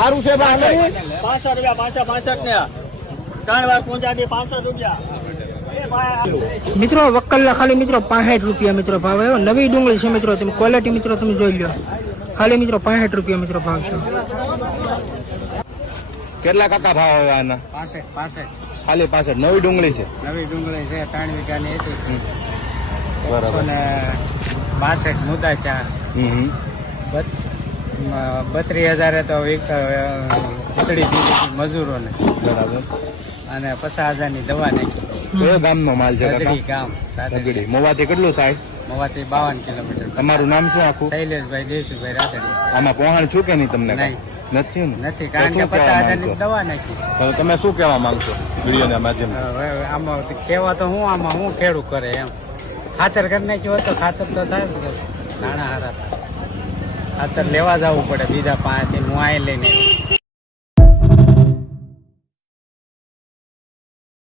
સારું છે ભાઈ 65 રૂપિયા 65 ને 3 વાર 65 રૂપિયા મિત્રો વકલ્લા ખાલી મિત્રો 65 રૂપિયા મિત્રો ભાવ આવ્યો નવી ડુંગળી છે મિત્રો તમે ક્વોલિટી મિત્રો તમે જોઈ લો ખાલી મિત્રો 65 રૂપિયા મિત્રો ભાવ છે કેટલા કાકા ભાવ આવે આના 65 ખાલી 65 નવી ડુંગળી છે નવી ડુંગળી છે 3 વીઘાની હતી બરાબર અને 62 મુદ્દા 4 32,000 તો વીકડી દીધી મજૂરોને બરાબર અને 50,000 ની દવા નાખી કયો ગામનો માલ છે ગઢડી ગામ ગઢડી મોવાથી કેટલું થાય મોવાથી 52 કિલોમીટર તમારું નામ શું આખું શૈલેષભાઈ દેશુભાઈ રાદડી આમાં પહોંચ છું કે નહીં તમને નહીં. નથી ને નથી કારણ કે તો શું કહેવા 50,000 ની માંગશો? દવા નાખી તો તમે શું કહેવા માંગશો વિડીયોના માધ્યમ હવે આમાં કહેવા તો હું આમાં હું ખેડૂત કરે એમ ખાતર કરી નાખ્યું હોય તો ખાતર તો થાય જ ને. નાણાં હારા થાય. ખાતર લેવા જવું પડે બીજા 5 હું અહીં લઈને